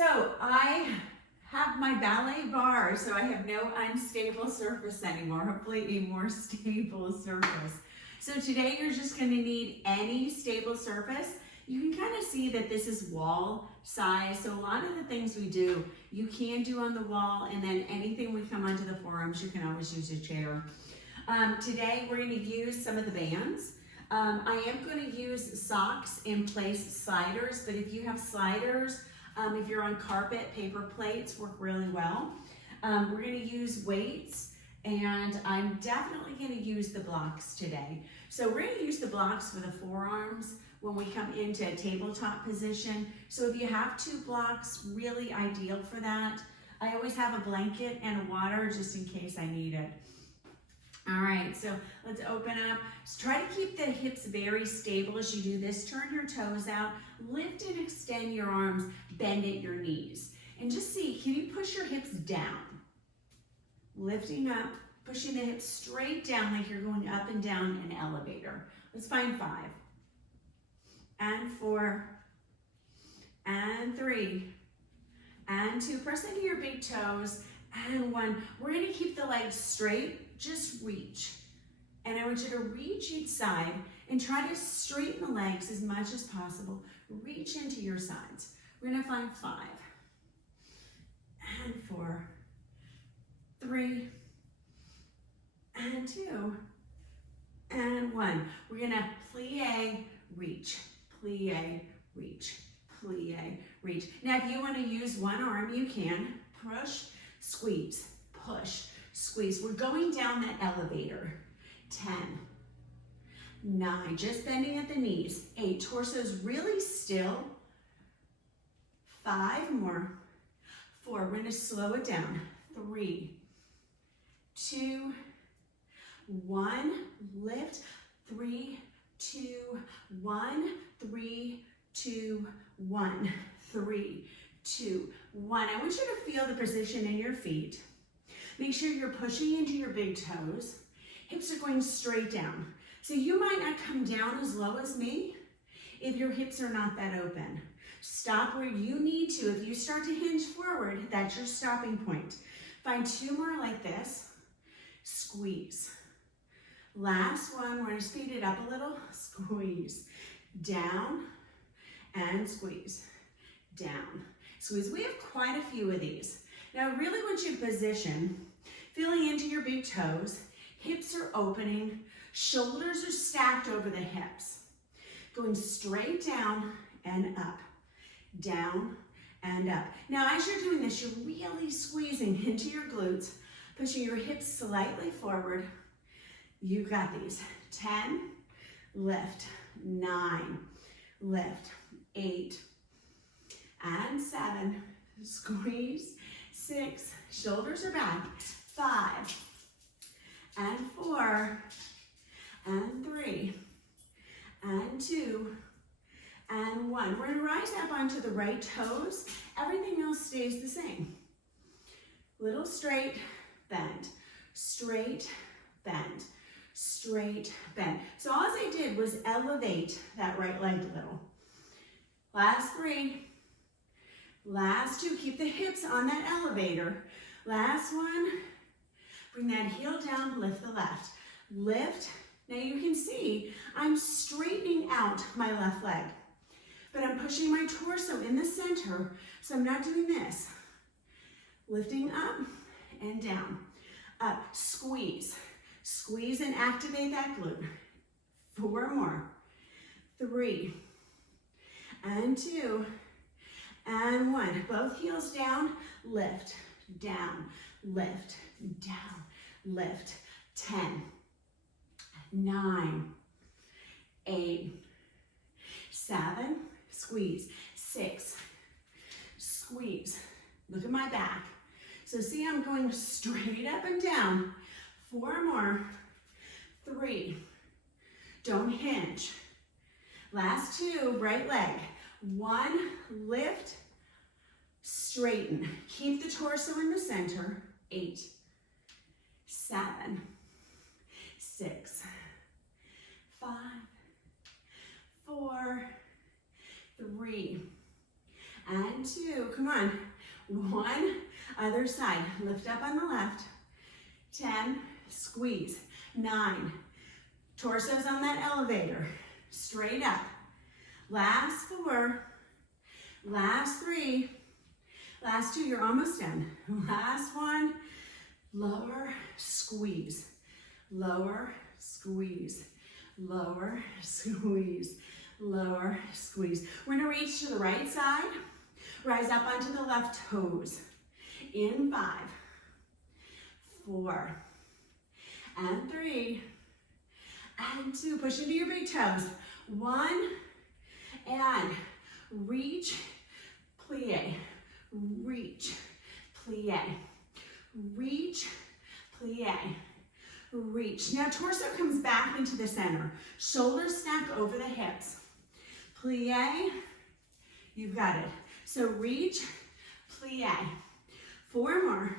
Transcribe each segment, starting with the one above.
So I have my ballet bar, so I have no unstable surface anymore, hopefully a more stable surface. So today you're just gonna need any stable surface. You can kind of see that this is wall size, so a lot of the things we do, you can do on the wall, and then anything we come onto the forearms, you can always use a chair. Today we're gonna use some of the bands. I am gonna use socks in place sliders, but if you have sliders, if you're on carpet, paper plates work really well. We're gonna use weights, and I'm definitely gonna use the blocks today. So we're gonna use the blocks for the forearms when we come into a tabletop position. So if you have 2 blocks, really ideal for that. I always have a blanket and a water just in case I need it. All right, so let's open up. So try to keep the hips very stable as you do this. Turn your toes out, lift and extend your arms, bend at your knees. And just see, can you push your hips down? Lifting up, pushing the hips straight down like you're going up and down an elevator. Let's find 5. And 4. And 3. And 2. Press into your big toes. And 1. We're gonna keep the legs straight. Just reach. And I want you to reach each side and try to straighten the legs as much as possible. Reach into your sides. We're gonna find 5. And 4. 3. And 2. And 1. We're gonna plie, reach, plie, reach, plie, reach. Now if you wanna use one arm, you can. Push, squeeze, push, squeeze. We're going down that elevator. 10, 9, just bending at the knees. 8, torso's really still. 5 more. 4, we're gonna slow it down. 3, 2, 1, lift. 3, 2, 1, 3, 2, 1, 3, 2, 1. I want you to feel the position in your feet. Make sure you're pushing into your big toes. Hips are going straight down. So you might not come down as low as me if your hips are not that open. Stop where you need to. If you start to hinge forward, that's your stopping point. Find 2 more like this. Squeeze. Last one, we're gonna speed it up a little. Squeeze. Down and squeeze. Down. Squeeze. We have quite a few of these. Now I really want you to position, feeling into your big toes, hips are opening, shoulders are stacked over the hips. Going straight down and up, down and up. Now as you're doing this, you're really squeezing into your glutes, pushing your hips slightly forward. You've got these. 10, lift, 9, lift, 8, and 7, squeeze, 6, shoulders are back, 5, and 4, and 3, and 2, and 1. We're gonna rise up onto the right toes. Everything else stays the same. Little straight, bend, straight, bend, straight, bend. So all I did was elevate that right leg a little. Last 3. Last 2, keep the hips on that elevator. Last 1, bring that heel down, lift the left. Lift, now you can see I'm straightening out my left leg, but I'm pushing my torso in the center, so I'm not doing this. Lifting up and down, up, squeeze. Squeeze and activate that glute. 4 more, 3, and 2, and 1. Both heels down, lift, down, lift, down, lift. 10, 9, 8, 7, squeeze, 6, squeeze. Look at my back. So see, I'm going straight up and down. 4 more, 3, don't hinge. Last 2, right leg. 1, lift, straighten. Keep the torso in the center. 8, 7, 6, 5, 4, 3, and 2. Come on. 1, other side. Lift up on the left. 10, squeeze. 9, torso's on that elevator. Straight up. Last 4, last 3, last 2, you're almost done. Last 1, lower, squeeze. Lower, squeeze. Lower, squeeze. Lower, squeeze. We're gonna reach to the right side. Rise up onto the left toes. In 5, 4, and 3, and 2. Push into your big toes. 1, and reach, plie, reach, plie, reach, plie, reach. Now torso comes back into the center. Shoulders stack over the hips. Plie, you've got it. So reach, plie. 4 more.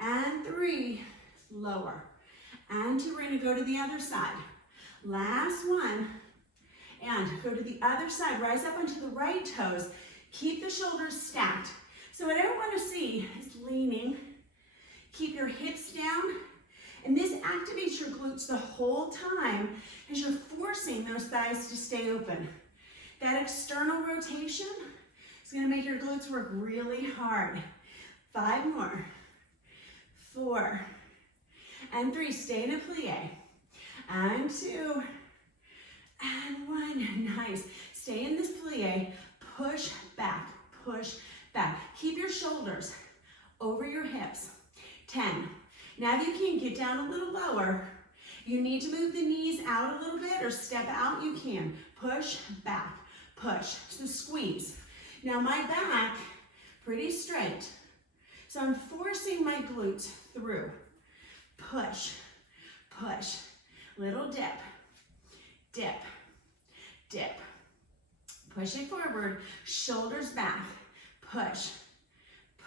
And 3, lower. And 2, we're gonna go to the other side. Last 1, and go to the other side. Rise up onto the right toes. Keep the shoulders stacked. So what I want to see is leaning. Keep your hips down. And this activates your glutes the whole time as you're forcing those thighs to stay open. That external rotation is going to make your glutes work really hard. 5 more. 4. And 3. Stay in a plie. And 2. And 1. Nice. Stay in this plie. Push back. Push back. Keep your shoulders over your hips. 10. Now if you can, get down a little lower. You need to move the knees out a little bit or step out, you can. Push back. Push. So squeeze. Now my back, pretty straight. So I'm forcing my glutes through. Push. Push. Little dip. Dip. Dip. Push it forward. Shoulders back. Push.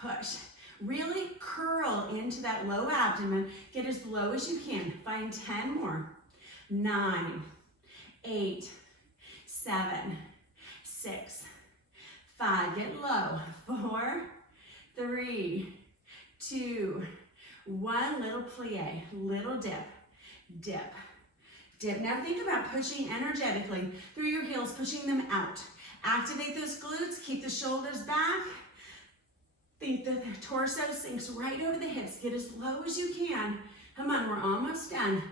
Push. Really curl into that low abdomen. Get as low as you can. Find 10 more. 9, 8, 7, 6, 5. Get low. 4, 3, 2, 1. Little plie. Little dip. Dip. Dip. Now think about pushing energetically through your heels, pushing them out. Activate those glutes. Keep the shoulders back. Think the torso sinks right over the hips. Get as low as you can. Come on, we're almost done.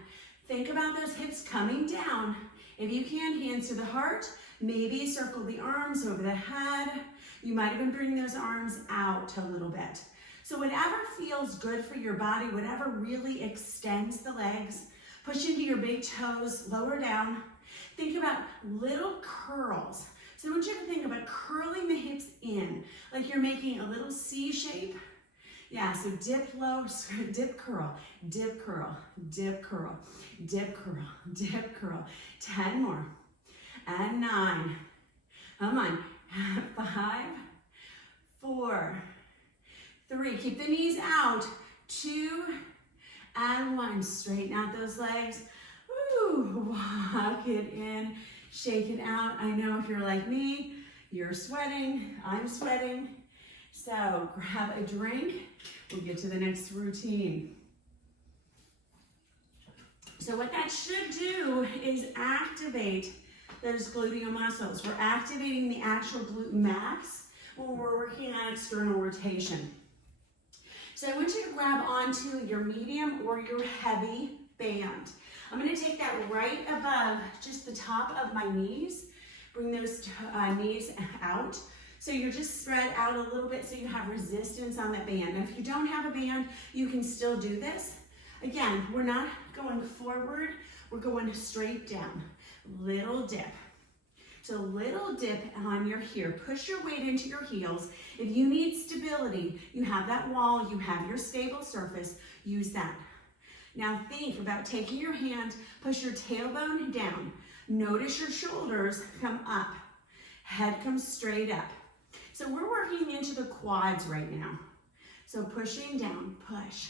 Think about those hips coming down. If you can, hands to the heart. Maybe circle the arms over the head. You might even bring those arms out a little bit. So whatever feels good for your body, whatever really extends the legs, push into your big toes, lower down. Think about little curls. So I want you to think about curling the hips in, like you're making a little C shape. Yeah, so dip low, dip curl, dip curl, dip curl, dip curl, dip curl. 10 more. And 9. Come on. 5, 4, 3. Keep the knees out. 2, and 1. Straighten out those legs. Woo, walk it in. Shake it out. I know if you're like me, you're sweating, I'm sweating. So grab a drink. We'll get to the next routine. So what that should do is activate those gluteal muscles. We're activating the actual glute max when we're working on external rotation. So I want you to grab onto your medium or your heavy band. I'm going to take that right above just the top of my knees. Bring those knees out. So you're just spread out a little bit so you have resistance on that band. Now, if you don't have a band, you can still do this. Again, we're not going forward. We're going straight down. Little dip. So little dip on your here. Push your weight into your heels. If you need stability, you have that wall, you have your stable surface, use that. Now think about taking your hand, push your tailbone down. Notice your shoulders come up. Head comes straight up. So we're working into the quads right now. So pushing down, push,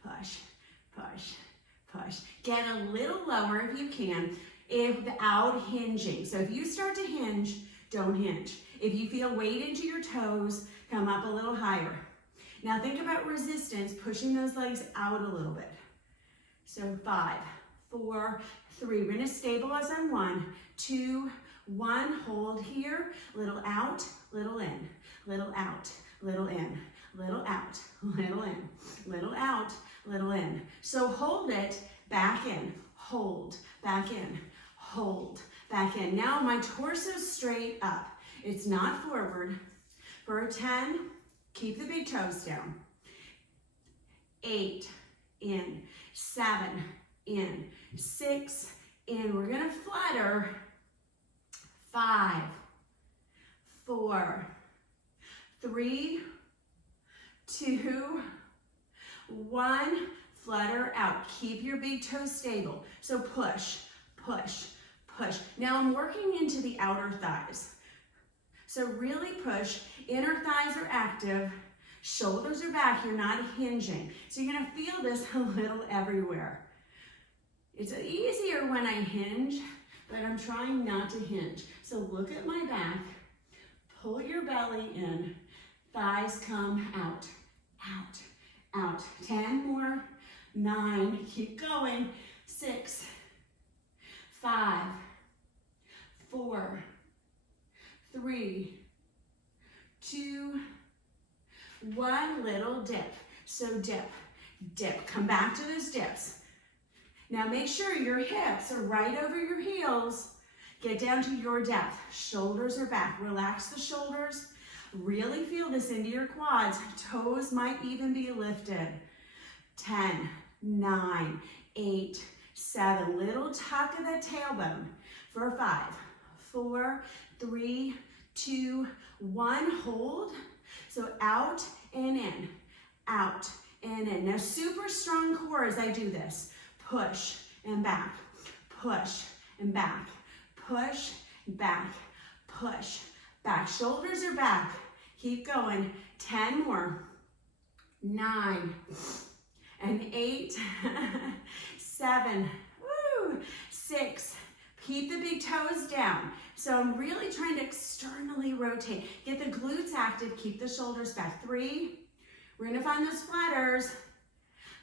push, push, push. Get a little lower if you can, without hinging. So if you start to hinge, don't hinge. If you feel weight into your toes, come up a little higher. Now think about resistance, pushing those legs out a little bit. So 5, 4, 3. We're gonna stabilize on 1, 2, 1. Hold here, little out, little in, little out, little in, little out, little in, little out, little in. So hold it, back in, hold, back in, hold, back in. Now my torso's straight up. It's not forward. For a 10, keep the big toes down. 8, in, 7, in, 6, in. We're gonna flutter. 5, 4, 3, 2, 1. Flutter out. Keep your big toes stable. So push, push, push. Now I'm working into the outer thighs. So really push. Inner thighs are active. Shoulders are back. You're not hinging. So you're gonna feel this a little everywhere. It's easier when I hinge, but I'm trying not to hinge. So look at my back. Pull your belly in. Thighs come out, out, out. 10 more. 9. Keep going. 6, 5, 4, 3, 2, 1. Little dip. So dip, dip. Come back to those dips. Now make sure your hips are right over your heels. Get down to your depth. Shoulders are back. Relax the shoulders. Really feel this into your quads. Toes might even be lifted. 10, 9, 8, 7. Little tuck of the tailbone. For 5, 4, 3, 2, 1. Hold. So out and in, out and in. Now super strong core as I do this. Push and back, push and back, push, back, push, back. Shoulders are back. Keep going. 10 more. 9 and 8, 7, 6. Keep the big toes down. So I'm really trying to externally rotate. Get the glutes active. Keep the shoulders back. 3. We're gonna find those flutters.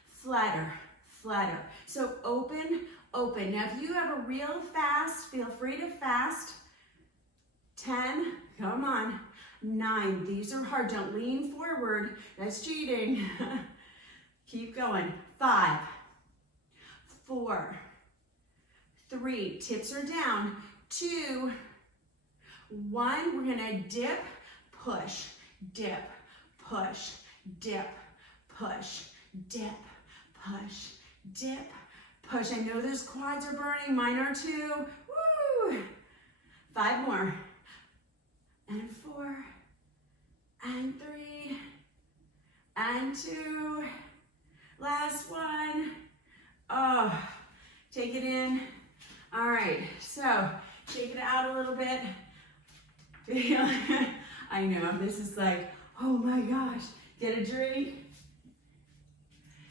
Flutter, flutter. So open, open. Now if you have a real fast, feel free to fast. 10, come on. 9, these are hard. Don't lean forward. That's cheating. Keep going. 5, 4, 3, tips are down. 2, 1, we're gonna dip, push, dip, push, dip, push, dip, push, dip, push. I know those quads are burning, mine are too. Woo! 5 more. And 4, and 3, and 2. Last one. Oh, take it in. All right, so shake it out a little bit. I know, this is like, oh my gosh, get a drink.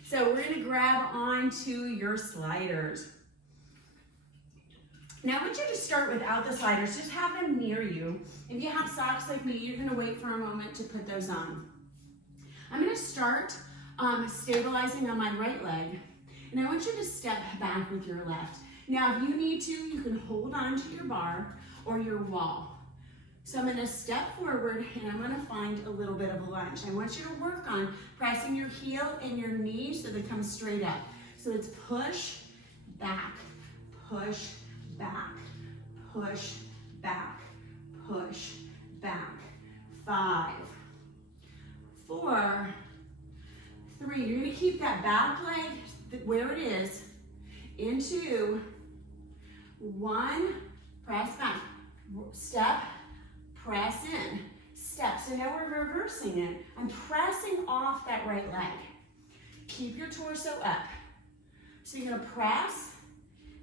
So we're gonna grab onto your sliders. Now I want you to start without the sliders, just have them near you. If you have socks like me, you're gonna wait for a moment to put those on. I'm gonna start stabilizing on my right leg, and I want you to step back with your left. Now, if you need to, you can hold on to your bar or your wall. So I'm gonna step forward and I'm gonna find a little bit of a lunge. I want you to work on pressing your heel and your knee so they come straight up. So it's push, back, push, back, push, back, push, back. 5, 4, 3. You're gonna keep that back leg where it is. In 2, 1, press back, step, press in, step. So now we're reversing it. I'm pressing off that right leg. Keep your torso up. So you're gonna press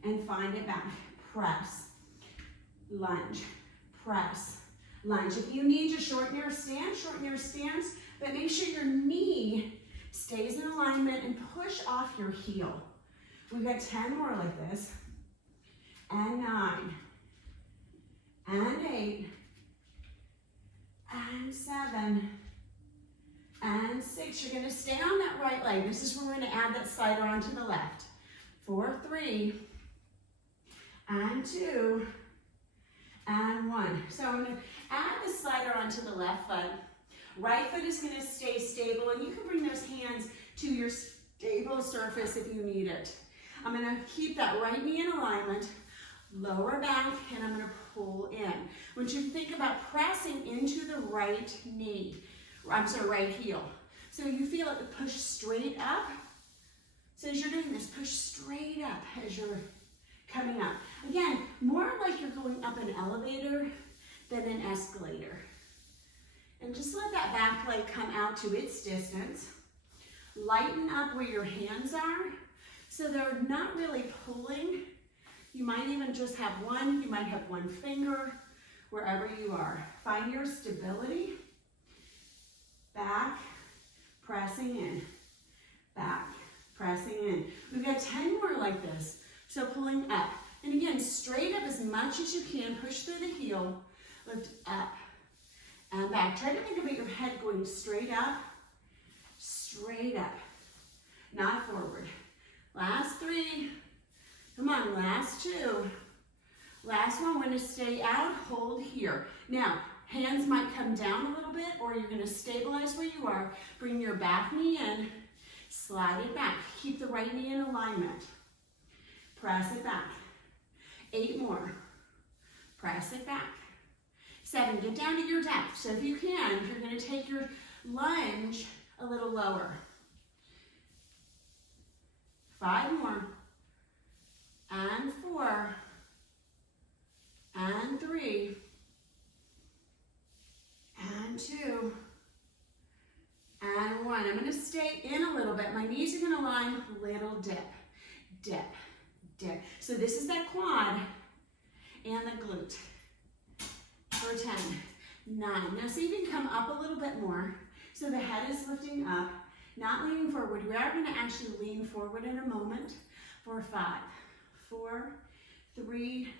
and find it back. Press, lunge, press, lunge. If you need to shorten your stance, but make sure your knee stays in alignment and push off your heel. We've got 10 more like this, and 9, and 8, and 7, and 6. You're gonna stay on that right leg. This is where we're gonna add that slider onto the left. 4, 3, and 2, and 1. So I'm gonna add the slider onto the left foot. Right foot is gonna stay stable, and you can bring those hands to your stable surface if you need it. I'm gonna keep that right knee in alignment, lower back, and I'm gonna pull in. I want you to think about pressing into the right knee, right heel. So you feel it push straight up. So as you're doing this, push straight up as you're coming up. Again, more like you're going up an elevator than an escalator. And just let that back leg come out to its distance. Lighten up where your hands are so they're not really pulling. You might even just have one, you might have one finger, wherever you are. Find your stability. Back, pressing in. Back, pressing in. We've got 10 more like this. So pulling up. And again, straight up as much as you can. Push through the heel. Lift up and back. Try to think about your head going straight up, not forward. Last 3. Come on, last 2. Last one, we're gonna stay out, hold here. Now, hands might come down a little bit, or you're gonna stabilize where you are. Bring your back knee in, slide it back. Keep the right knee in alignment. Press it back. 8 more. Press it back. 7, get down to your depth. So if you can, you're gonna take your lunge a little lower. 5 more. And 4. And 3. And 2. And 1. I'm gonna stay in a little bit. My knees are gonna line, little dip, dip, dip. So this is that quad and the glute. For 10, 9. Now see if you can come up a little bit more. So the head is lifting up, not leaning forward. We are gonna actually lean forward in a moment. For 5, 4, 3,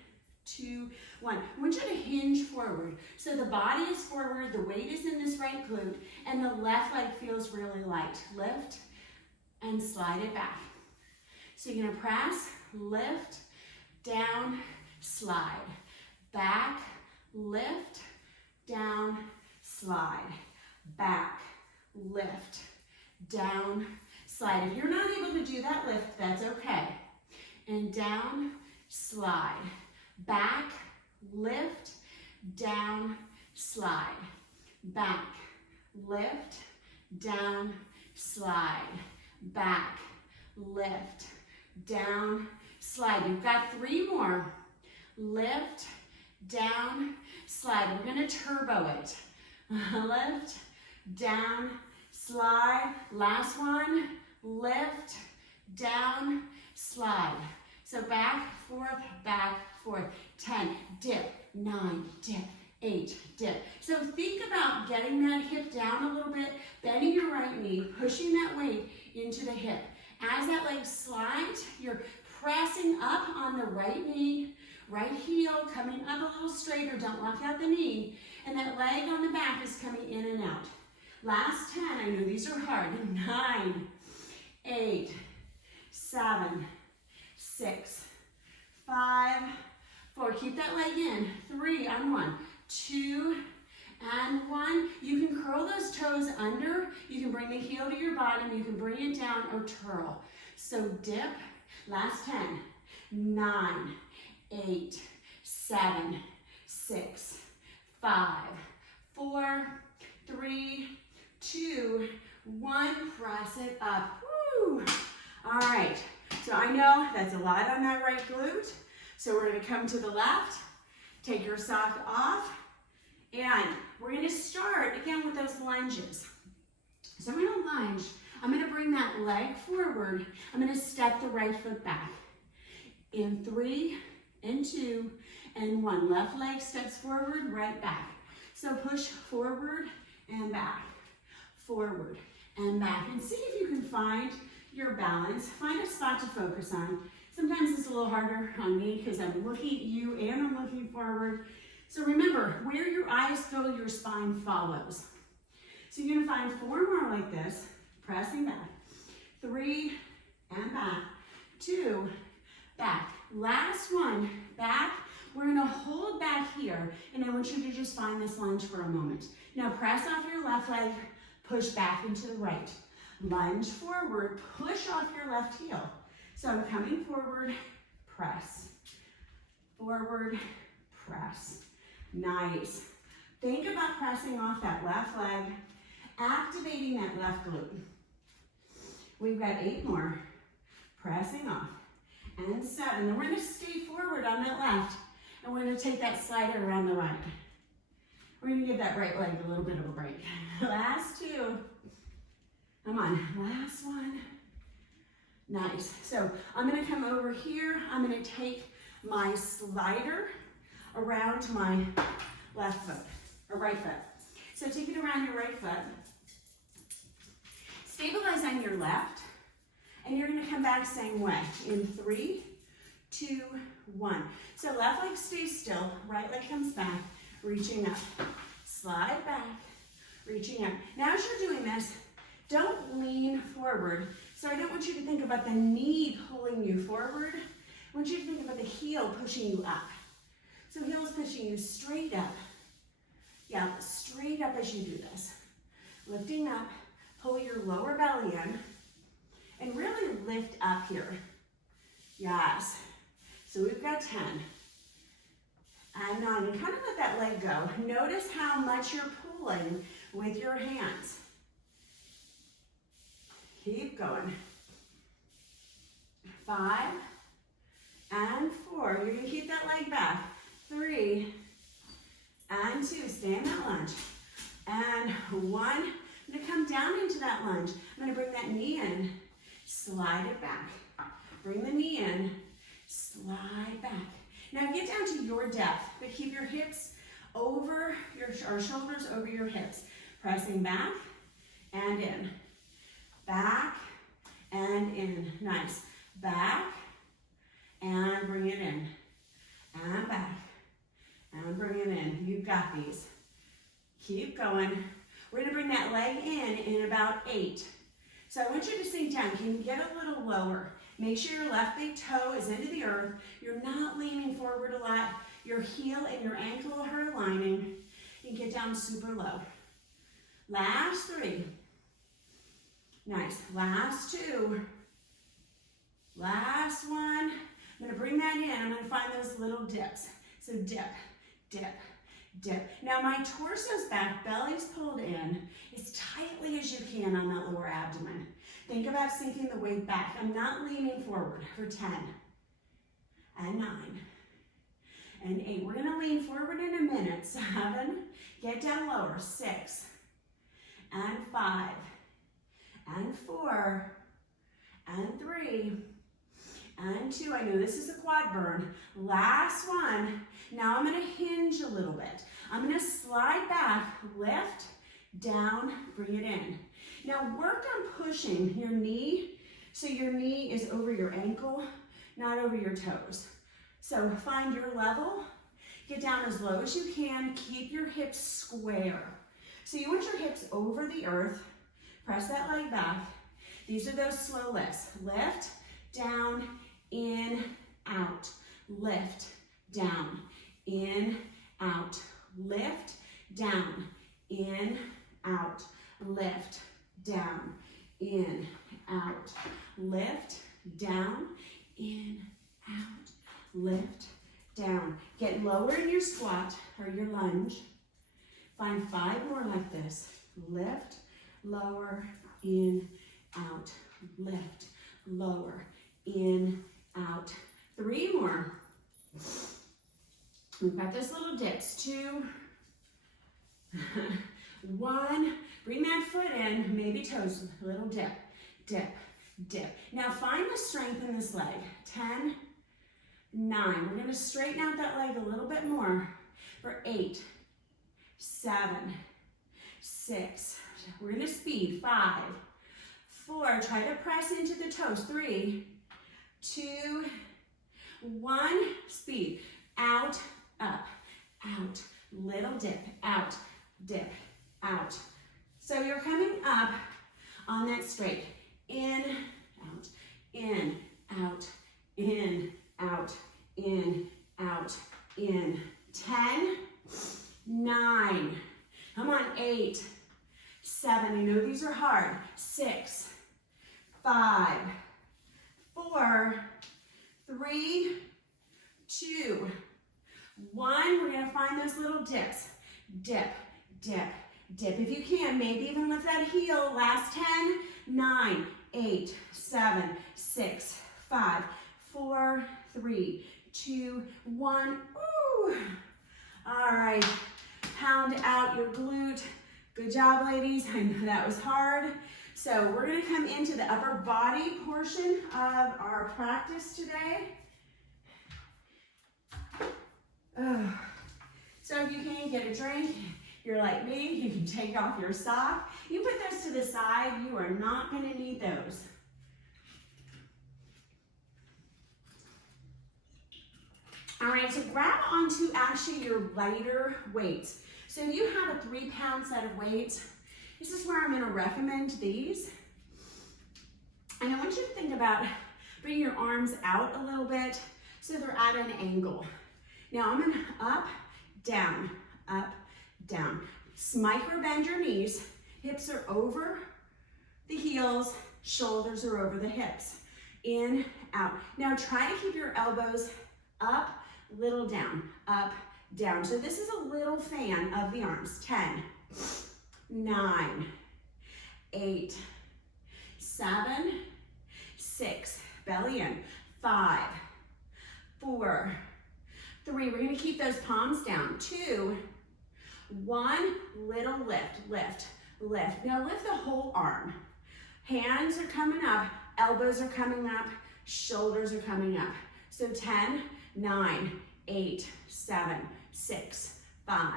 2, 1. I want you to hinge forward. So the body is forward, the weight is in this right glute, and the left leg feels really light. Lift and slide it back. So you're gonna press, lift, down, slide. Back, lift, down, slide. Back, lift, down, slide. If you're not able to do that lift, that's okay. And down, slide. Back, lift, down, slide. Back, lift, down, slide. Back, lift, down, slide. You've got 3 more. Lift, down, slide. We're gonna turbo it. Lift, down, slide. Last one. Lift, down, slide. So back, forth, 10, dip, 9, dip, 8, dip. So think about getting that hip down a little bit, bending your right knee, pushing that weight into the hip. As that leg slides, you're pressing up on the right knee, right heel, coming up a little straighter, don't lock out the knee, and that leg on the back is coming in and out. Last 10, I know these are hard. 9, 8, 7, 6, 5, 4. Keep that leg in. 3 on 1, 2, and 1. You can curl those toes under. You can bring the heel to your bottom. You can bring it down or twirl. So dip. Last 10, 9, 8, 7, 6, 5, 4, 3, 2, 1. Press it up. Woo! All right. So I know that's a lot on that right glute. So we're going to come to the left. Take your sock off. And we're going to start again with those lunges. So I'm going to lunge. I'm going to bring that leg forward. I'm going to step the right foot back. In 3, and 2, and 1. Left leg steps forward, right back. So push forward and back, forward and back. And see if you can find your balance. Find a spot to focus on. Sometimes it's a little harder on me because I'm looking at you and I'm looking forward. So remember, where your eyes go, your spine follows. So you're gonna find 4 more like this, pressing back. 3, and back. 2, back. Last one, back. We're gonna hold back here, and I want you to just find this lunge for a moment. Now press off your left leg, push back into the right. Lunge forward, push off your left heel. So I'm coming forward, press. Forward, press. Nice. Think about pressing off that left leg, activating that left glute. We've got 8 more. Pressing off. And 7. Then we're going to stay forward on that left. And we're going to take that slider around the right. We're going to give that right leg a little bit of a break. Last 2. Come on. Last one. Nice. So I'm going to come over here. I'm going to take my slider around my left foot, or right foot. So take it around your right foot. Stabilize on your left, and you're gonna come back same way in 3, 2, 1. So left leg stays still, right leg comes back, reaching up. Slide back, reaching up. Now as you're doing this, don't lean forward. So I don't want you to think about the knee pulling you forward. I want you to think about the heel pushing you up. So heel is pushing you straight up. Yeah, straight up as you do this. Lifting up, pull your lower belly in, and really lift up here. Yes. So we've got 10. And 9, and kind of let that leg go. Notice how much you're pulling with your hands. Keep going. 5, and 4. You're gonna keep that leg back. 3, and 2, stay in that lunge. And 1, I'm gonna come down into that lunge. I'm gonna bring that knee in, slide it back. Bring the knee in, slide back. Now get down to your depth, but keep your hips over or shoulders over your hips. Pressing back and in. Back and in. Nice. Back and bring it in. And back. And bring it in. You've got these. Keep going. We're going to bring that leg in about 8. So I want you to sink down. Can you get a little lower? Make sure your left big toe is into the earth. You're not leaning forward a lot. Your heel and your ankle are aligning. And get down super low. Last 3. Nice. Last 2. Last 1. I'm going to bring that in. I'm going to find those little dips. So dip, dip, dip. Now my torso's back, belly's pulled in as tightly as you can on that lower abdomen. Think about sinking the weight back. I'm not leaning forward for 10, and 9, and 8. We're gonna lean forward in a minute. 7, get down lower. 6, and 5, and 4, and 3, and 2. I know this is a quad burn. Last 1. Now I'm gonna hinge a little bit. I'm gonna slide back, lift, down, bring it in. Now work on pushing your knee, so your knee is over your ankle, not over your toes. So find your level, get down as low as you can, keep your hips square. So you want your hips over the earth, press that leg back. These are those slow lifts. Lift, down, in, out, lift, down, in, out, lift, down, in, out, lift, down, in, out, lift, down, in, out, lift, down. Get lower in your squat or your lunge. Find 5 more like this. Lift, lower, in, out, lift, lower, in, out. 3 more. We've got this little dips. 2, 1. Bring that foot in, maybe toes, a little dip, dip, dip. Now find the strength in this leg. 10, 9. We're gonna straighten out that leg a little bit more for 8, 7, 6. We're gonna speed. 5, 4. Try to press into the toes. 3, 2, 1. Speed. Out, up, out, little dip, out, dip, out. So you're coming up on that straight, in, out, in, out, in, out, in, out, in. 10, 9, come on, 8, 7, I know these are hard, 6, 5, 4, 3, 2, 1. We're gonna find those little dips. Dip, dip, dip. If you can, maybe even with that heel. Last 10, 9, 8, 7, 6, 5, 4, 3, 2, 1. Ooh. All right, pound out your glute. Good job, ladies. I know that was hard. So we're gonna come into the upper body portion of our practice today. So if you can't get a drink, you're like me, you can take off your sock. You put those to the side, you are not gonna need those. All right, so grab onto actually your lighter weights. So if you have a 3-pound set of weights, this is where I'm gonna recommend these. And I want you to think about bringing your arms out a little bit so they're at an angle. Now I'm gonna up, down, micro bend your knees, hips are over the heels, shoulders are over the hips. In, out. Now try to keep your elbows up, little down, up, down. So this is a little fan of the arms. 10, 9, 8, 7, 6, belly in, 5, 4, 3, we're gonna keep those palms down. 2, 1, little lift, lift, lift. Now lift the whole arm. Hands are coming up, elbows are coming up, shoulders are coming up. So 10, 9, 8, 7, 6, 5,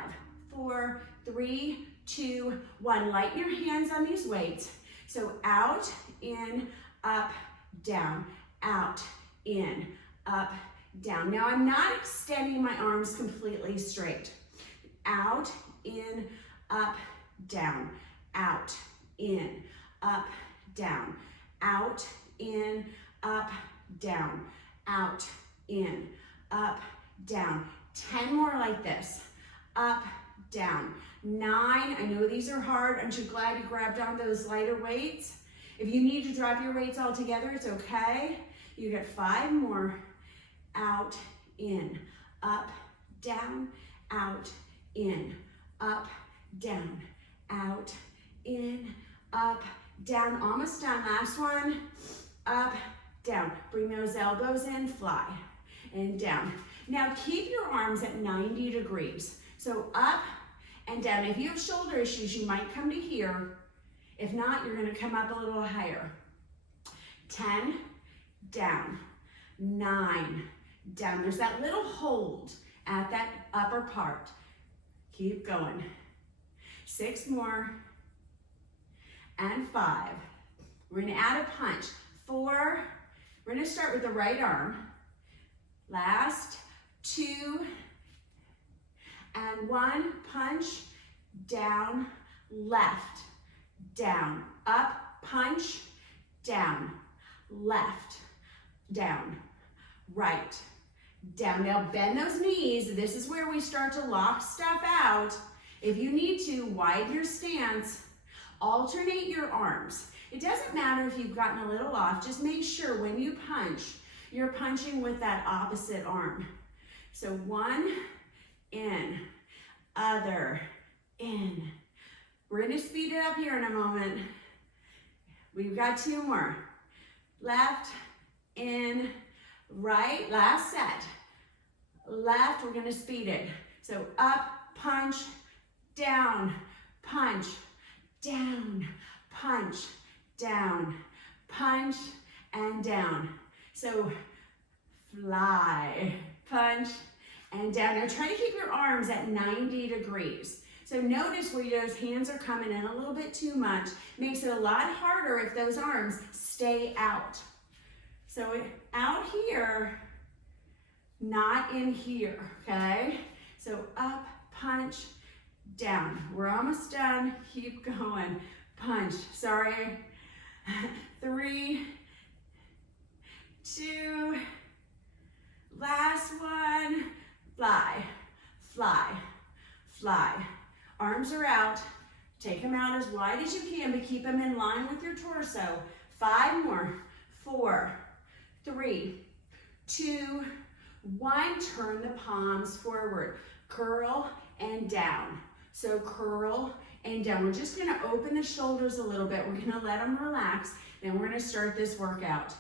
4, 3, 2, 1. Lighten your hands on these weights. So out, in, up, down, out, in, up, down. Now I'm not extending my arms completely straight. Out, in, up, down, out, in, up, down, out, in, up, down, out, in, up, down. 10 more like this. Up, down. 9, I know these are hard. Aren't you glad you grabbed on those lighter weights? If you need to drop your weights all together, it's okay. You get 5 more. Out, in, up, down, out, in, up, down, out, in, up, down, almost done. Last one, up, down. Bring those elbows in, fly, and down. Now keep your arms at 90 degrees. So up and down. If you have shoulder issues, you might come to here. If not, you're gonna come up a little higher. 10, down, 9, down. There's that little hold at that upper part. Keep going. 6 more. And 5. We're gonna add a punch. 4. We're gonna start with the right arm. Last 2 and 1. Punch, down, left, down, up, punch, down, left, down, right, down. Now bend those knees. This is where we start to lock stuff out. If you need to, widen your stance. Alternate your arms. It doesn't matter if you've gotten a little off. Just make sure when you punch, you're punching with that opposite arm. So 1, in, other, in. We're gonna speed it up here in a moment. We've got 2 more. Left, in, right, last set. Left, we're gonna speed it. So up, punch, down, punch, down, punch, down, punch, and down. So fly, punch, and down. Now try to keep your arms at 90 degrees. So notice where those hands are coming in a little bit too much. Makes it a lot harder if those arms stay out. So out here, not in here, okay? So up, punch, down. We're almost done. Keep going. Punch. Sorry. 3, 2, last one. Fly, fly, fly. Arms are out. Take them out as wide as you can, but keep them in line with your torso. 5 more. 4, 3, 2, 1. Turn the palms forward. Curl and down. So curl and down. We're just going to open the shoulders a little bit. We're going to let them relax. Then we're going to start this workout.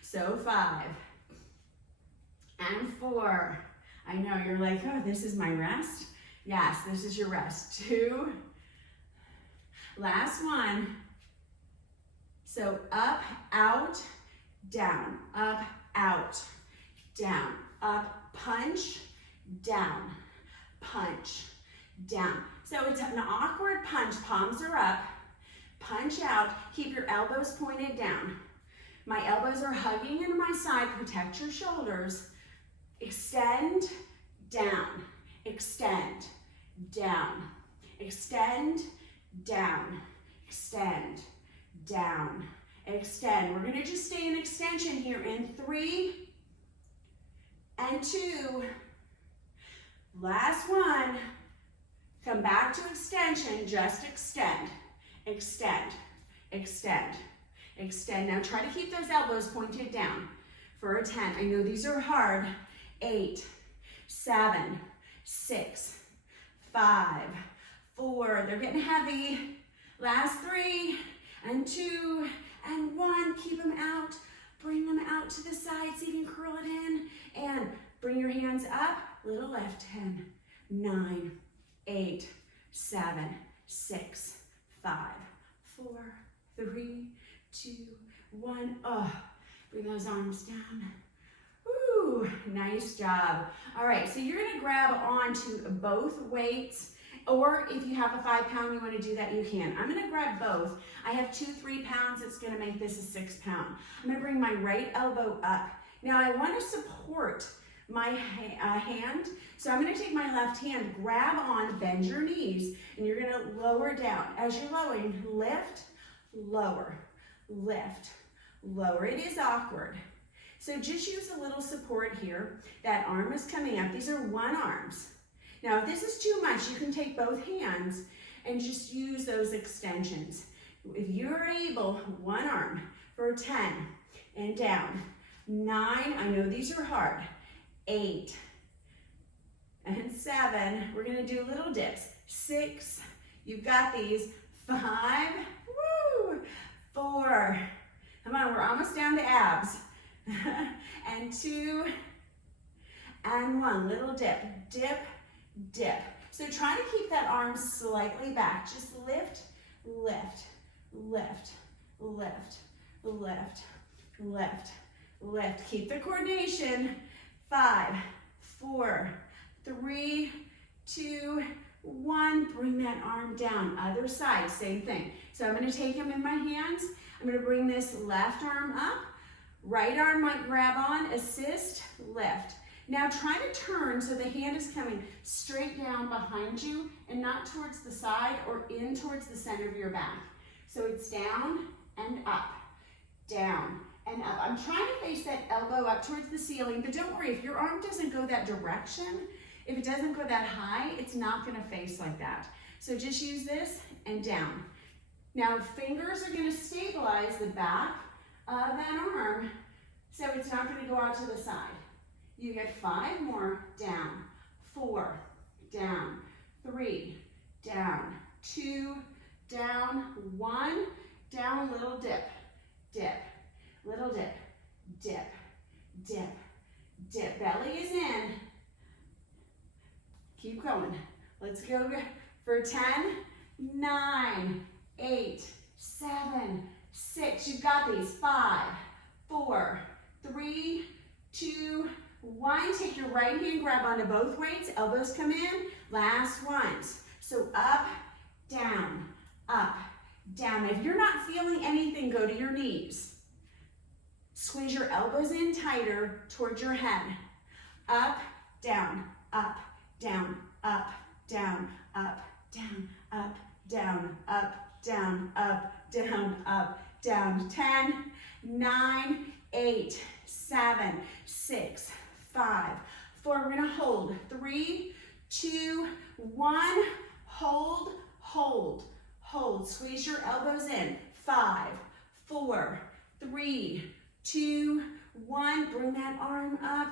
So 5 and 4. I know you're like, oh, this is my rest. Yes, this is your rest. 2. Last one. So up, out, down, up, out, down, up, punch, down, punch, down. So it's an awkward punch. Palms are up. Punch out. Keep your elbows pointed down. My elbows are hugging into my side. Protect your shoulders. Extend, down, extend, down, extend, down, extend, down, extend. We're going to just stay in extension here in 3 and 2. Last one. Come back to extension. Just extend, extend, extend, extend. Now try to keep those elbows pointed down for a 10. I know these are hard. 8, 7, 6, 5, 4. They're getting heavy. Last 3 and 2 and 1. Keep them out. Bring them out to the side so you can curl it in. And bring your hands up. Little lift. 10, 9, 8, 7, 6, 5, 4, 3, 2, 1. Oh, bring those arms down. Ooh, nice job. All right, so you're gonna grab onto both weights, or if you have a 5-pound, you wanna do that, you can. I'm gonna grab both. I have 2 3-pounds, it's gonna make this a 6-pound. I'm gonna bring my right elbow up. Now I wanna support my hand, so I'm gonna take my left hand, grab on, bend your knees, and you're gonna lower down. As you're lowering, lift, lower, lift, lower. It is awkward. So just use a little support here. That arm is coming up. These are one arms. Now, if this is too much, you can take both hands and just use those extensions. If you're able, one arm for 10 and down. 9, I know these are hard. 8 and 7. We're gonna do little dips. 6, you've got these. 5, woo, 4. Come on, we're almost down to abs. And 2 and 1. Little dip, dip, dip. So try to keep that arm slightly back. Just lift, lift, lift, lift, lift, lift, lift. Keep the coordination. 5, 4, 3, 2, 1. Bring that arm down. Other side, same thing. So I'm going to take him in my hands. I'm going to bring this left arm up. Right arm might grab on, assist, lift. Now try to turn so the hand is coming straight down behind you and not towards the side or in towards the center of your back. So it's down and up, down and up. I'm trying to face that elbow up towards the ceiling, but don't worry, if your arm doesn't go that direction, if it doesn't go that high, it's not gonna face like that. So just use this and down. Now fingers are gonna stabilize the back of that arm, so it's not going to go out to the side. You get 5 more, down, 4, down, 3, down, 2, down, 1, down, little dip, dip, little dip, dip, dip, dip. Belly is in. Keep going. Let's go for 10, 9, 8, 7, 6. You've got these. 5, 4, 3, 2, 1. Take your right hand, grab onto both weights. Elbows come in. Last ones. So up, down, up, down. If you're not feeling anything, go to your knees. Squeeze your elbows in tighter towards your head. Up, down, up, down, up, down, up, down, up, down, up, down, up, down. 10, 9, 8, 7, 6, 5, 4. We're gonna hold. 3, 2, 1. Hold, hold, hold. Squeeze your elbows in. 5, 4, 3, 2, 1. Bring that arm up.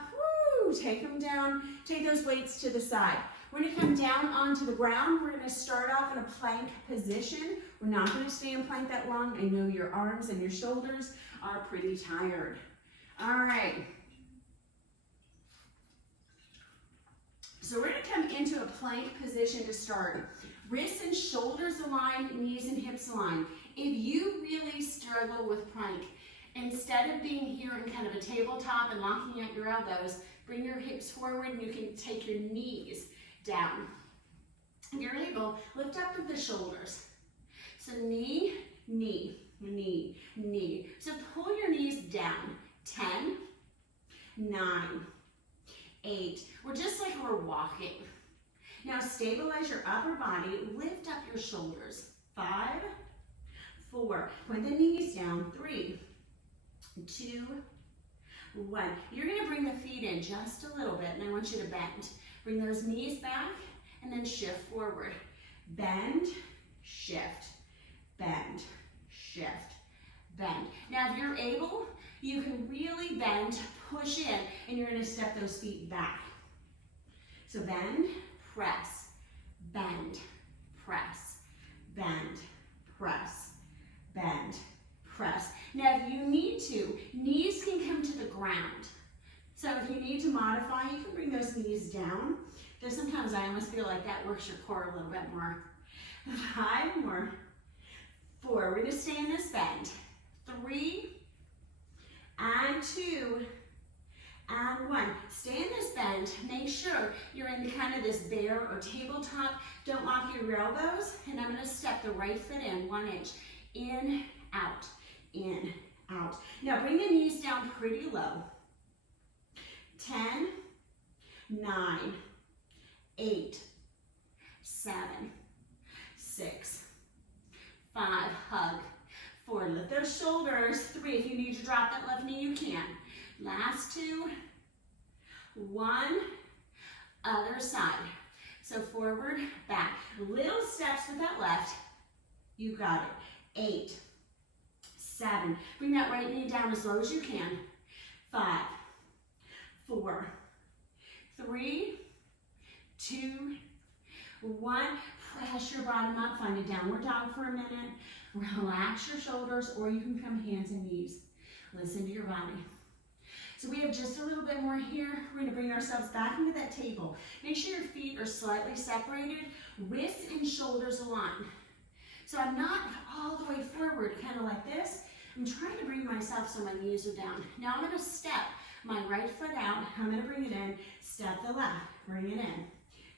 Woo! Take them down. Take those weights to the side. We're gonna come down onto the ground. We're gonna start off in a plank position. We're not gonna stay in plank that long. I know your arms and your shoulders are pretty tired. All right. So we're gonna come into a plank position to start. Wrists and shoulders aligned, knees and hips aligned. If you really struggle with plank, instead of being here in kind of a tabletop and locking out your elbows, bring your hips forward and you can take your knees down. If you're able, lift up with the shoulders. So knee, knee, knee, knee. So pull your knees down. 10, 9, 8. We're just like we're walking. Now stabilize your upper body, lift up your shoulders. 5, 4. Point the knees down. 3, 2, 1. You're gonna bring the feet in just a little bit and I want you to bend. Bring those knees back and then shift forward. Bend, shift, bend, shift, bend. Now if you're able, you can really bend, push in, and you're gonna step those feet back. So bend, press, bend, press, bend, press, bend, press. Now if you need to, knees can come to the ground. So if you need to modify, you can bring those knees down. There's sometimes I almost feel like that works your core a little bit more. 5 more. 4, we're gonna stay in this bend. 3, and 2, and 1. Stay in this bend. Make sure you're in kind of this bear or tabletop. Don't lock your elbows. And I'm gonna step the right foot in 1 inch. In, out, in, out. Now bring the knees down pretty low. 10, 9, 8, 7, 6, 5, hug. 4, lift those shoulders. 3, if you need to drop that left knee, you can. Last 2, 1, other side. So forward, back. Little steps with that left. You got it. 8, 7. Bring that right knee down as low as you can. 5, 4, 3, 2, 1. Press your bottom up. Find a downward dog for a minute. Relax your shoulders, or you can come hands and knees. Listen to your body. So we have just a little bit more here. We're going to bring ourselves back into that table. Make sure your feet are slightly separated, wrists and shoulders aligned. So I'm not all the way forward, kind of like this. I'm trying to bring myself so my knees are down. Now I'm going to step my right foot out. I'm going to bring it in. Step the left, bring it in.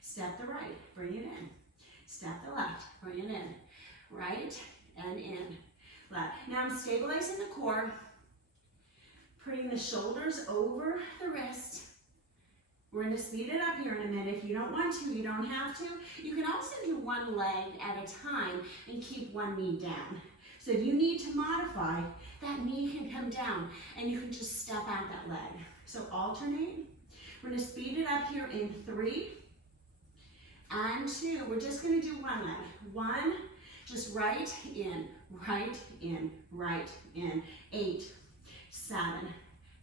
Step the right, bring it in. Step the left, bring it in. Right and in. Left. Now I'm stabilizing the core. Putting the shoulders over the wrist. We're going to speed it up here in a minute. If you don't want to, you don't have to. You can also do one leg at a time and keep one knee down. So if you need to modify, that knee can come down and you can just step out that leg. So alternate. We're going to speed it up here in 3 and 2. We're just going to do one leg. 1, just right in, right in, right in. 8, 7,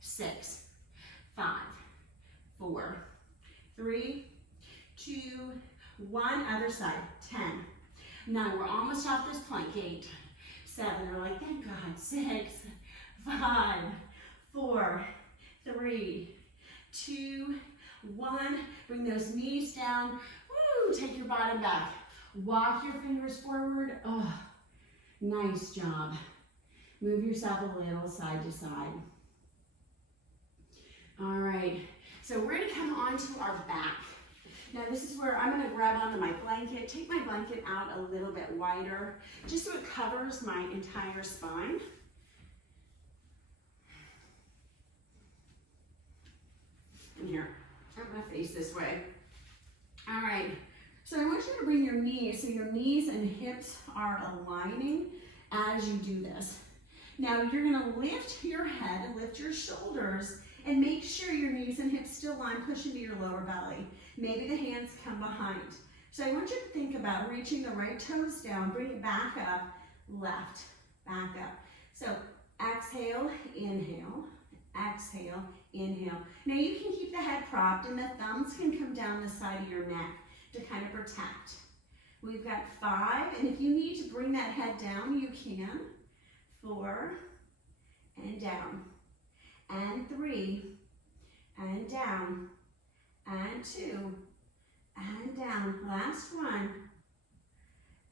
6, 5, 4, 3, 2, 1. Other side. 10. 9. We're almost off this plank. 8, 7. We're like, thank God. 6, 5, 4, 3, 2, 1. Bring those knees down. Woo! Take your bottom back. Walk your fingers forward. Oh, nice job. Move yourself a little side to side. All right, so we're gonna come onto our back. Now this is where I'm gonna grab onto my blanket, take my blanket out a little bit wider, just so it covers my entire spine. And here, I'm gonna face this way. All right, so I want you to bring your knees, so your knees and hips are aligning as you do this. Now you're gonna lift your head, lift your shoulders, and make sure your knees and hips still line, push into your lower belly. Maybe the hands come behind. So I want you to think about reaching the right toes down, bring it back up, left, back up. So exhale, inhale, exhale, inhale. Now you can keep the head propped and the thumbs can come down the side of your neck to kind of protect. We've got 5, and if you need to bring that head down, you can. 4, and down, and 3, and down, and 2, and down. Last one,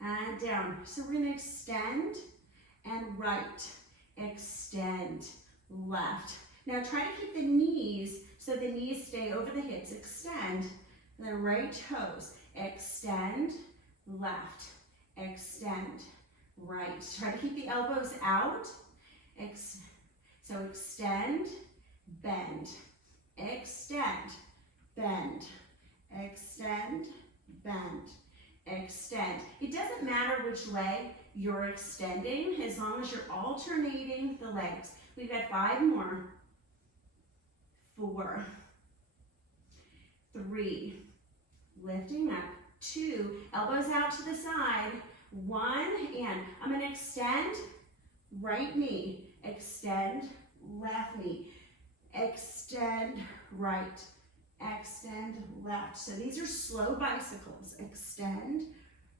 and down. So we're gonna extend and right, extend, left. Now try to keep the knees, so the knees stay over the hips, extend, the right toes, extend, left, extend, right. Try to keep the elbows out. So extend, bend, extend, bend, extend, bend, extend. It doesn't matter which leg you're extending as long as you're alternating the legs. We've got 5 more. 4, 3, lifting up, 2, elbows out to the side, 1, and I'm going to extend right knee, extend left knee, extend right, extend left. So these are slow bicycles. Extend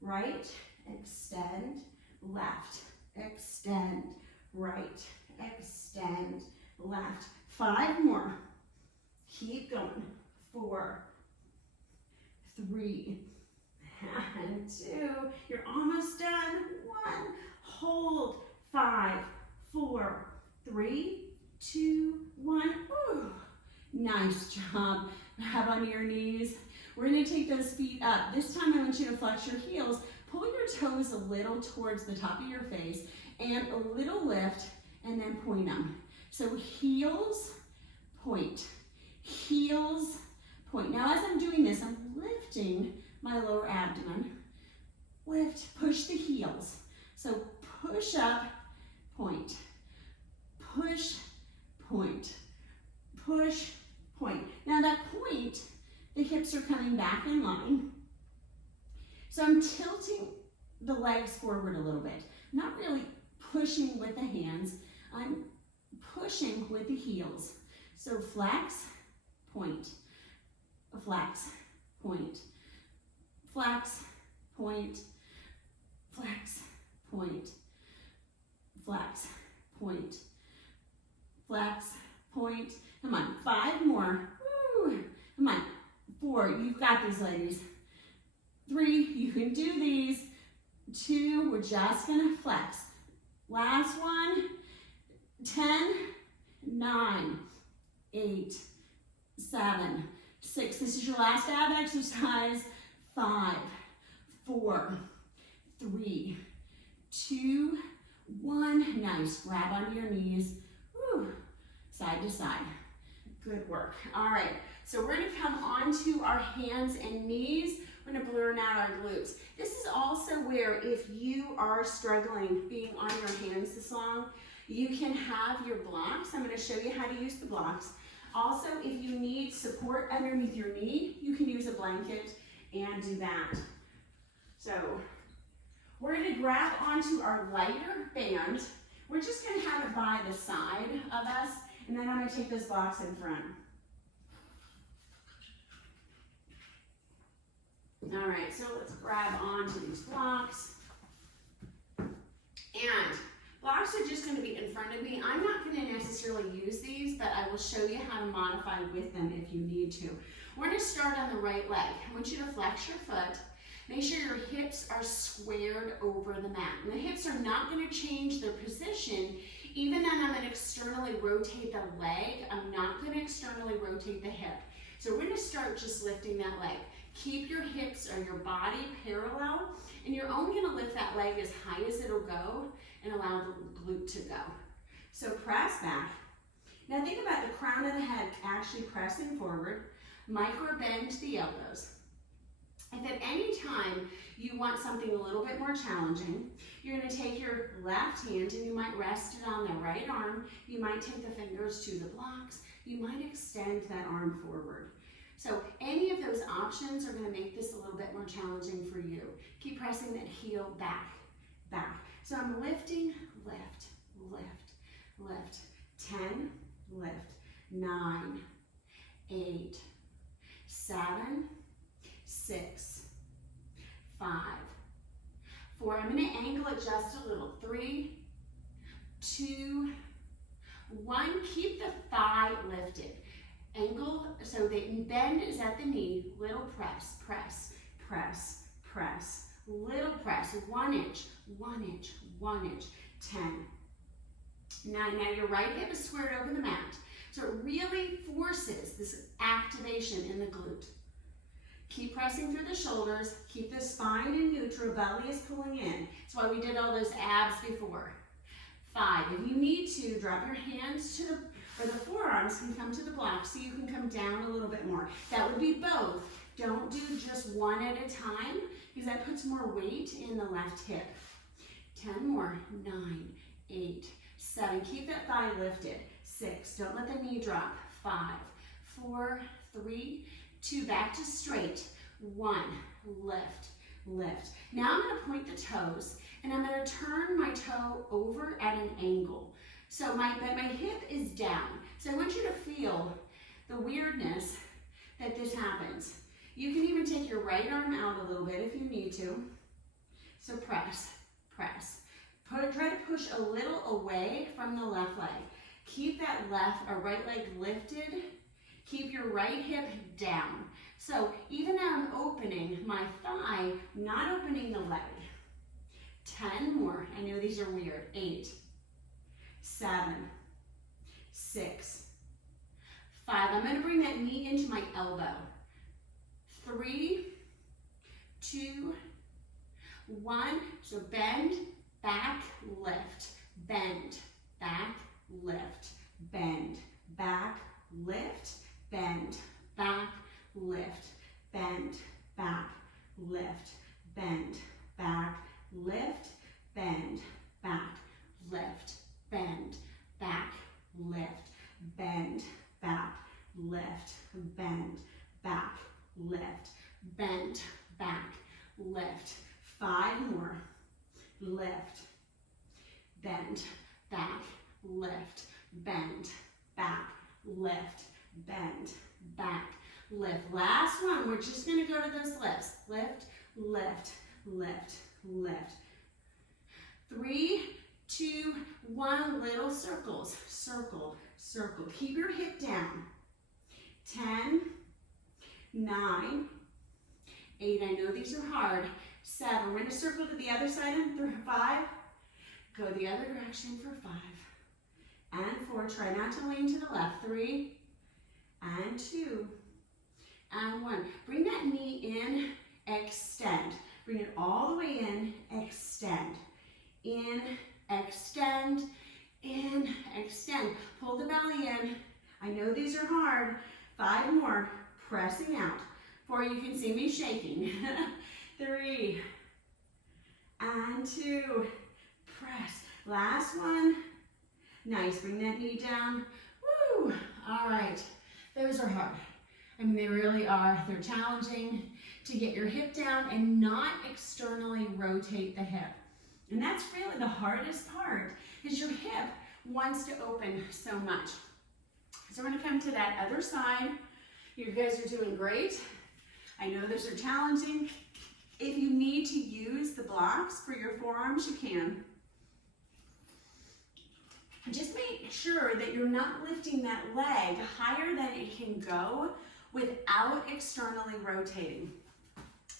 right, extend left, extend right, extend left. 5 more. Keep going. 4, 3, and 2. You're almost done. 1. Hold. 5, 4, 3, 2, 1. Ooh. Nice job. Grab onto your knees. We're going to take those feet up. This time I want you to flex your heels. Pull your toes a little towards the top of your face and a little lift, and then point them. So heels, point. Heels, point. Now as I'm doing this, I'm lifting my lower abdomen. Lift, push the heels. So push up, point. Push, point. Push, point. Now that point, the hips are coming back in line. So I'm tilting the legs forward a little bit. Not really pushing with the hands. I'm pushing with the heels. So flex, point. Flex, point. Flex, point. Flex, point. Flex, point. Flex, point. Come on, 5 more. Woo. Come on, 4, you've got these, ladies. 3, you can do these. 2, we're just gonna flex. Last one, 10, 9, 8, 7, 6. This is your last ab exercise. 5, 4, 3, 2, 1. Nice. Grab onto your knees. Woo. Side to side. Good work. All right. So we're going to come onto our hands and knees. We're going to blur out our glutes. This is also where if you are struggling being on your hands this long, you can have your blocks. I'm going to show you how to use the blocks. Also, if you need support underneath your knee, you can use a blanket and do that. So we're going to grab onto our lighter band. We're just going to have it by the side of us, and then I'm going to take those blocks in front. All right, so let's grab onto these blocks. And blocks are just going to be in front of me. I'm not going to necessarily use these, but I will show you how to modify with them if you need to. We're going to start on the right leg. I want you to flex your foot. Make sure your hips are squared over the mat. And the hips are not going to change their position. Even though I'm going to externally rotate the leg, I'm not going to externally rotate the hip. So we're going to start just lifting that leg. Keep your hips or your body parallel, and you're only going to lift that leg as high as it'll go and allow the glute to go. So press back. Now think about the crown of the head actually pressing forward. Micro bend the elbows. If at any time you want something a little bit more challenging, you're going to take your left hand and you might rest it on the right arm. You might take the fingers to the blocks. You might extend that arm forward. So any of those options are going to make this a little bit more challenging for you. Keep pressing that heel back, back. So I'm lifting, lift, lift, lift. 10, lift. 9, 8, 7, 6, 5, 4. I'm going to angle it just a little. 3, 2, 1. Keep the thigh lifted. Angle so the bend is at the knee. Little press, press, press, press. Little press. 1 inch, 1 inch, 1 inch. 10. Now your right hip is squared over the mat. So it really forces this activation in the glute. Keep pressing through the shoulders. Keep the spine in neutral. Belly is pulling in. That's why we did all those abs before. 5. If you need to, drop your hands to the forearms can come to the block so you can come down a little bit more. That would be both. Don't do just one at a time because that puts more weight in the left hip. 10 more. 9, 8, 7. Keep that thigh lifted. 6. Don't let the knee drop. 5, 4, 3, 2. Back to straight. 1. Lift, lift. Now I'm going to point the toes and I'm going to turn my toe over at an angle. So my hip is down. So I want you to feel the weirdness that this happens. You can even take your right arm out a little bit if you need to. So press, press. Try to push a little away from the left leg. Keep that left or right leg lifted. Keep your right hip down. So even though I'm opening my thigh, not opening the leg. 10 more. I know these are weird. 8, 7, 6, 5. I'm going to bring that knee into my elbow. 3, 2, 1. So bend, back, lift. Bend, back, lift. Bend, back, lift. Bend, back, lift. Bend, back, lift. Bend, back, lift. Bend, back, lift. Bend, back, lift, bend, back, lift, bend, back, lift, bend, back, lift. 5 more. Lift, bend, back, lift, bend, back, lift, bend, back, lift. Last one. We're just going to go to those lifts. Lift, lift, lift, lift. 3, 2, 1, little circles. Circle, circle. Keep your hip down. 10, 9, 8. I know these are hard. 7. We're going to circle to the other side and 5. Go the other direction for 5. And 4. Try not to lean to the left. 3 and 2 and 1. Bring that knee in, extend. Bring it all the way in, extend. In, extend, in, extend. Pull the belly in. I know these are hard. 5 more. Pressing out. 4, you can see me shaking. 3 and 2. Press. Last one. Nice. Bring that knee down. Woo! All right. Those are hard. I mean, they really are. They're challenging to get your hip down and not externally rotate the hip. And that's really the hardest part, is your hip wants to open so much. So we're going to come to that other side. You guys are doing great. I know those are challenging. If you need to use the blocks for your forearms, you can. Just make sure that you're not lifting that leg higher than it can go without externally rotating.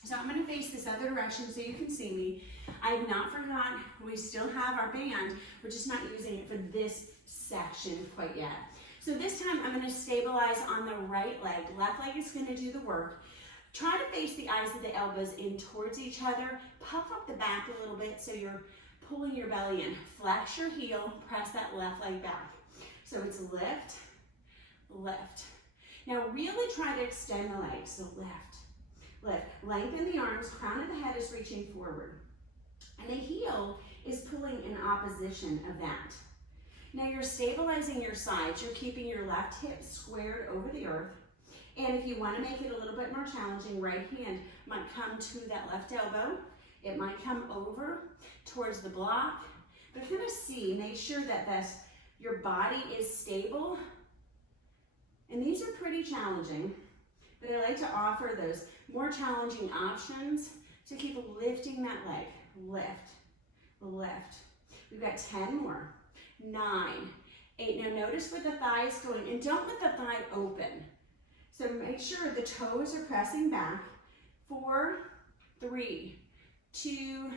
So I'm going to face this other direction so you can see me. I have not forgotten, we still have our band. We're just not using it for this section quite yet. So this time I'm going to stabilize on the right leg. Left leg is going to do the work. Try to face the eyes of the elbows in towards each other. Puff up the back a little bit so you're pulling your belly in. Flex your heel, press that left leg back. So it's lift, lift. Now really try to extend the legs. So lift, lift. Lengthen the arms, crown of the head is reaching forward. And the heel is pulling in opposition of that. Now you're stabilizing your sides. You're keeping your left hip squared over the earth. And if you want to make it a little bit more challenging, right hand might come to that left elbow. It might come over towards the block. But you're going to see, make sure that your body is stable. And these are pretty challenging, but I like to offer those more challenging options to keep lifting that leg. Lift, lift. We've got 10 more. 9, 8. Now notice where the thigh is going, and don't let the thigh open. So make sure the toes are pressing back. 4, 3, 2,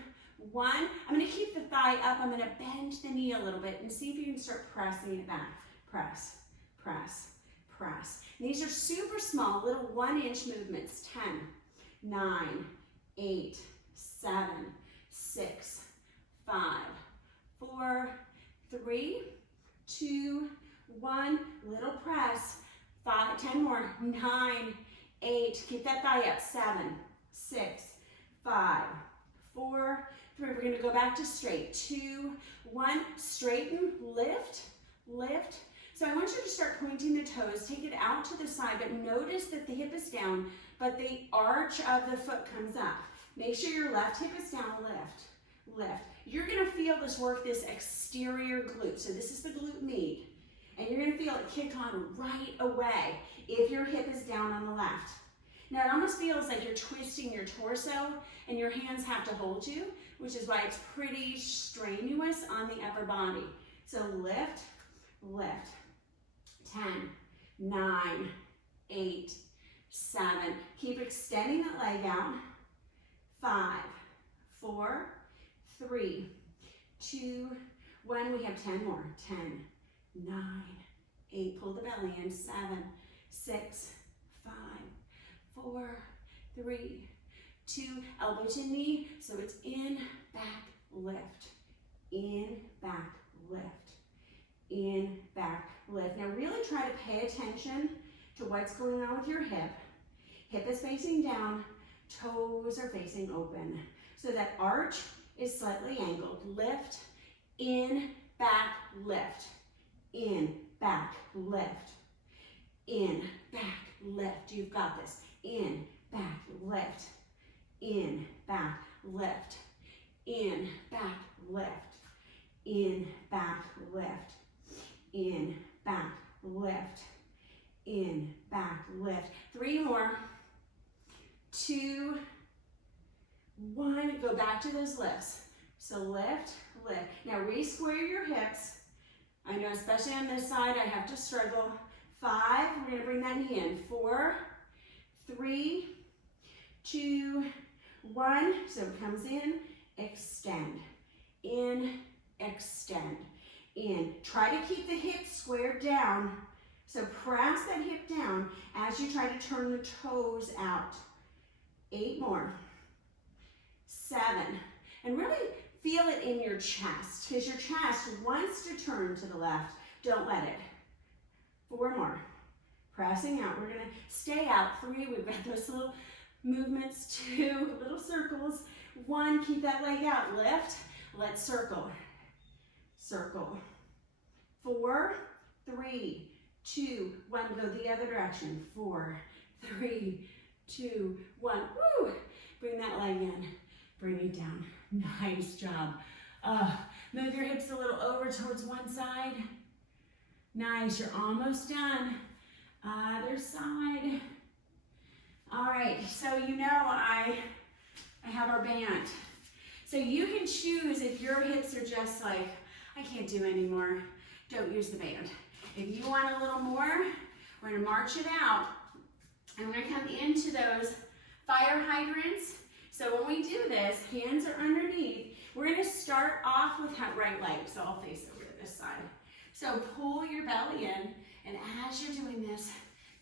1. I'm going to keep the thigh up. I'm going to bend the knee a little bit and see if you can start pressing it back. Press, press, press. And these are super small, little 1-inch movements. 10, 9, 8, 7, 6, 5, 4, 3, 2, 1. Little press. 5, 10 more. 9, 8. Keep that thigh up. 7, 6, 5, 4, 3. We're going to go back to straight. 2, 1. Straighten, lift, lift. So I want you to start pointing the toes. Take it out to the side, but notice that the hip is down, but the arch of the foot comes up. Make sure your left hip is down. Lift, lift. You're going to feel this work, this exterior glute. So this is the glute med. And you're going to feel it kick on right away if your hip is down on the left. Now it almost feels like you're twisting your torso and your hands have to hold you, which is why it's pretty strenuous on the upper body. So lift, lift. 10, 9, 8, 7. Keep extending that leg out. 5, 4, 3, 2, 1. We have 10 more. 10, 9, 8. Pull the belly in. 7, 6, 5, 4, 3, 2. Elbow to knee. So it's in, back, lift. In, back, lift. In, back, lift. Now really try to pay attention to what's going on with your hip. Hip is facing down, toes are facing open. So that arch is slightly angled. Lift, in, back, lift. In, back, lift. In, back, lift. You've got this. In, back, lift. In, back, lift. In, back, lift. In, back, lift. In, back, lift. In, back, lift. 3 more. 2, 1. Go back to those lifts. So lift, lift. Now re-square your hips. I know especially on this side I have to struggle. 5. We're going to bring that knee in. 4, 3, 2, 1. So it comes in, extend. In, extend. In. Try to keep the hips squared down. So press that hip down as you try to turn the toes out. 8 more. 7. And really feel it in your chest, because your chest wants to turn to the left. Don't let it. 4 more. Pressing out. We're going to stay out. 3. We've got those little movements. 2. Little circles. 1. Keep that leg out. Lift. Let's circle. Circle. 4, 3, 2, 1. Go the other direction. 4, 3, 2, 1. Woo! Bring that leg in. Bring it down. Nice job. Move your hips a little over towards one side. Nice. You're almost done. Other side. All right. So you know I have our band. So you can choose if your hips are just like, I can't do anymore. Don't use the band. If you want a little more, we're going to march it out. And we're going to come into those fire hydrants. So when we do this, hands are underneath. We're going to start off with that right leg. So I'll face over to this side. So pull your belly in. And as you're doing this,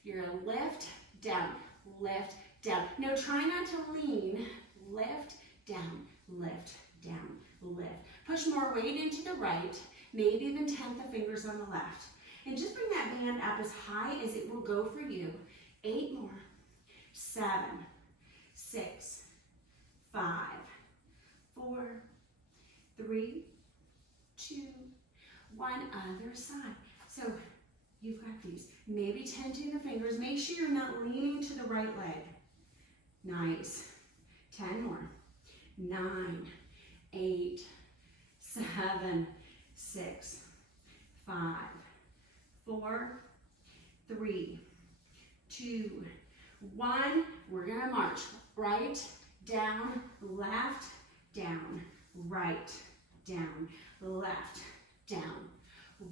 you're going to lift, down, lift, down. Now try not to lean. Lift, down, lift, down, lift. Push more weight into the right, maybe even tent the fingers on the left. And just bring that band up as high as it will go for you. 8 more. 7, 6, 5, 4, 3, 2, 1. Other side. So you've got these. Maybe tenting the fingers. Make sure you're not leaning to the right leg. Nice. 10 more. 9, 8, 7, 6, 5, 4, 3, 2, 1. We're gonna march. Right, down, left, down, right, down, left, down,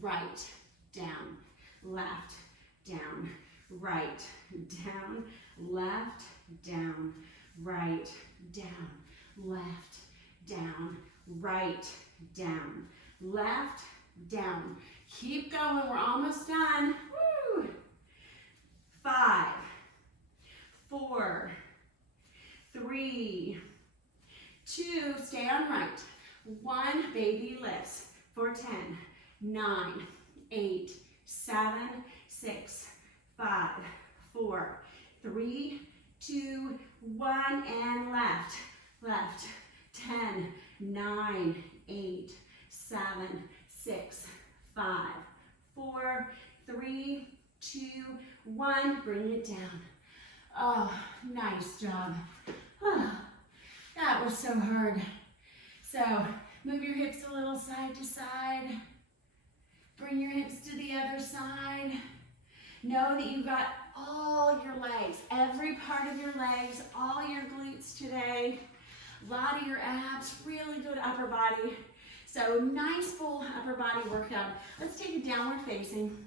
right, down, left, down, right, down, left, down, right, down, left, down, right, down, left, down. Keep going, we're almost done. Woo! 5, 4, 3, 2, stay on right. 1, baby lifts for 10, 9, 8, 7, 6, 5, 4, 3, 2, 1, and left, left, 10, 9, 8, 7, 6, 5, 4, 3, 2, 1, bring it down. Oh, nice job. Oh, that was so hard. So move your hips a little side to side. Bring your hips to the other side. Know that you got all your legs, every part of your legs, all your glutes today. A lot of your abs, really good upper body. So nice full upper body workout. Let's take a downward facing.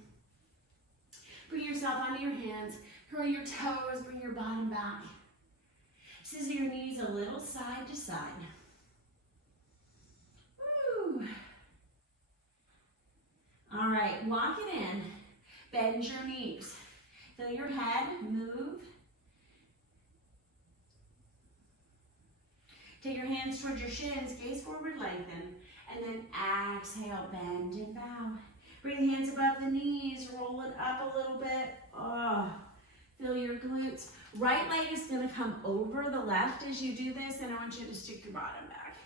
Bring yourself onto your hands. Curl your toes, bring your bottom back. Scissor your knees a little side to side. Woo. All right, lock it in. Bend your knees. Feel your head move. Take your hands towards your shins, gaze forward, lengthen. And then exhale, bend and bow. Bring the hands above the knees, roll it up a little bit. Oh, feel your glutes. Right leg is gonna come over the left as you do this, and I want you to stick your bottom back.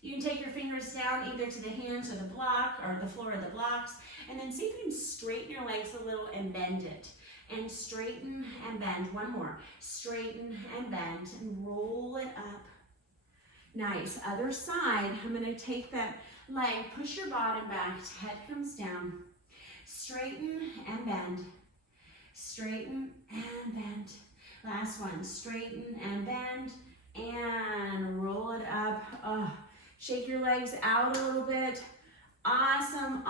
You can take your fingers down either to the hands or the block or the floor of the blocks, and then see if you can straighten your legs a little and bend it. And straighten and bend. One more. Straighten and bend and roll it up. Nice. Other side. I'm going to take that leg, push your bottom back, head comes down. Straighten and bend. Straighten and bend. Last one. Straighten and bend and roll it up. Oh, shake your legs out a little bit. Awesome.